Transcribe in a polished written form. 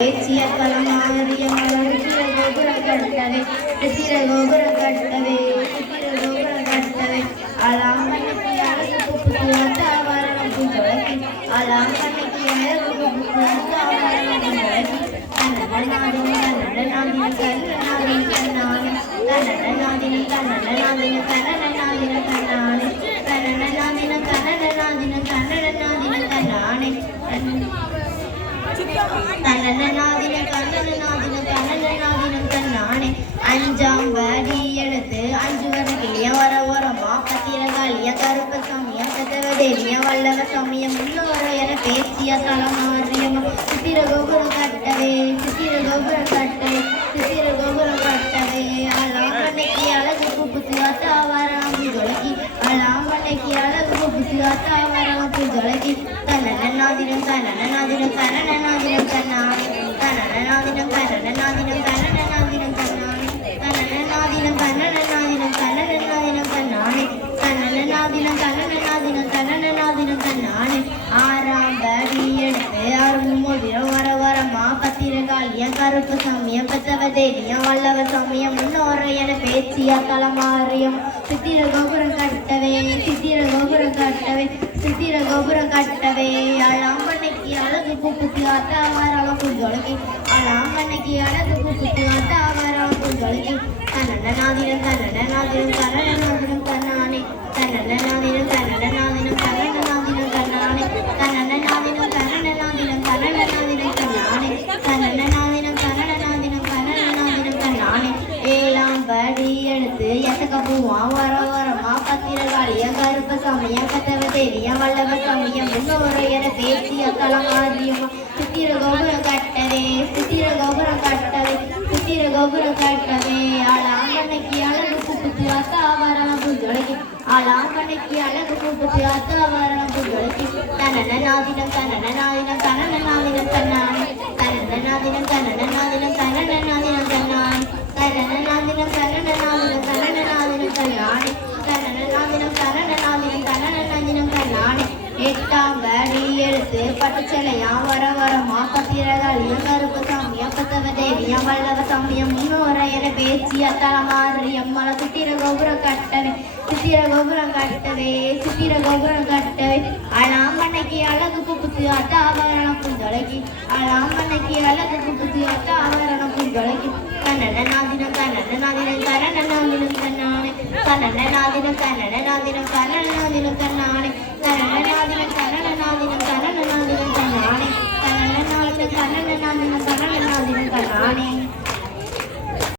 தேசிய கலமாரிய மலர் சித்திர கோபுரம் கட்டவே அலாங்கண்ணிக்கு அழகு புக்கு வாத்தாவரணம் புஞ்சொழக்கி அலாங்கண்ணிக்கு அழகு புக்கு வாத்தாவரணம் புஞ்சொழக்கி தன்னடநாதினி கண்ணனானே தன்னானே அஞ்சாம் வரி எடுத்து அஞ்சு வரகிலிய வர ஓரமா பத்திரகாலிய கருப்ப சமயம் கதவதேவிய வல்லவ சமயம் முன்னோர என பேசிய தலமாரியமா சித்திர கோபுரம் கட்டவே அலாங்கண்ணைக்கு அழகு புத்தி வாத்தாவரணம் புஞ்சொழக்கி அலாங்கண்ணைக்கு அழகு புத்தி வாத்தாவரணம் புஞ்சொழக்கி தன்னடநாதினம் தன்னானே ஆறாம் படி எடுத்து அருள்மொழியம் வரவரமா பத்திரகாலிய கருப்பு சமயம் பெத்தவதேவிய வல்லவ சமயம் முன்னோர என பேச்சிய களமாரியம் சித்திர கோபுரம் கட்டவே அலாங்கண்ணைக்கு அழகு புத்தி வாத்தாவரணம் புஞ்சொழக்கி அலாங்கண்ணைக்கு அழகு புத்தி வாத்தாவரணம் புஞ்சொழக்கி தன்னடநாதினம் தன்னானே ஏழாம் படி எடுத்து எசகபூவா வரவரமா பத்திரகாலிய கருப்ப சமயம் கதவதேவிய வல்லவ சமயம் முன்னோர என பேசிய தலமாரியமா சித்திர கோபுரம் கட்டவே அலாங்கண்ணைக்கு அழகு புத்தி வாத்தாவரணம் புஞ்சொழக்கி தன்னடநாதினம் தன்னானே எட்டாம் வரி எடுத்து பட்டுச்சலையா வரவரமா பத்திரகாலிய கருப்பு சமயம் பத்தவதேவிய வல்லவ சமயம் முன்னோர என பேசிய தலமாரியம் மல சித்திர கோபுரம் கட்டவே அலாங்கண்ணைக்கு அழகு புத்தி வாத்தாவரணம் புஞ்சொழக்கி தன்னடநாதினம் தன்னானே